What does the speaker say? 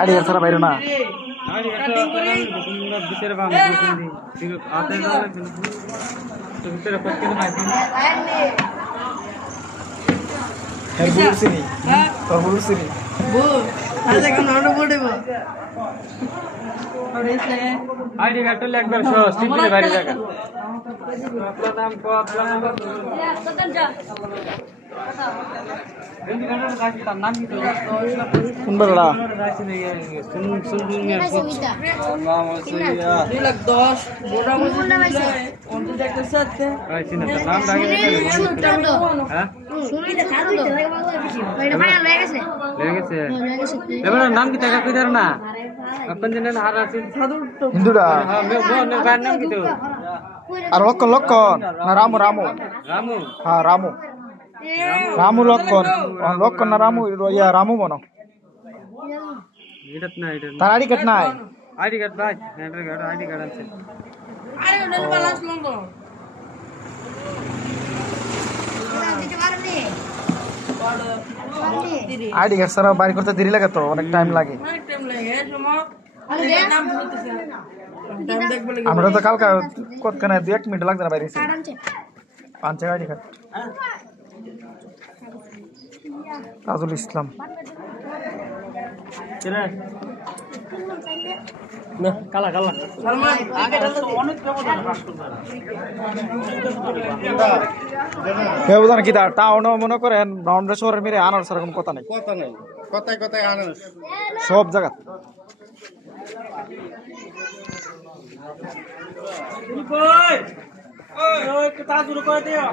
ID card ছাড়া বাইরে না আইডি কার্ড একবার সহজ টিপির বাইরে জায়গা নাম কি টাকা কই না হিন্দুরা আর লক্ষণ লক্ষণ না রামু রামু রামু হ্যাঁ রামু রামু লক্ষণ লক্ষণ না রামু ইয়া রামু মনো তার আইডি কার্ড নাই আইডি কার্ড ভাই আইডি কার্ড আছে আইডি কার্ড ছাড়া বাইরে করতে দেরি লাগে তো অনেক টাইম লাগে আমরা তো কালকে কতক্ষণে 2-1 মিনিট লাগবে না বাইরে পাঁচে আইডি কার্ড তাজুল ইসলাম কালা কালা ব্যবধান কি টাউন মনে করেন রাউন্ডে শহরের মেরে আনার সেরকম কথা নেই কথায় কথায় আনার সব জায়গা তাজুল করে দিও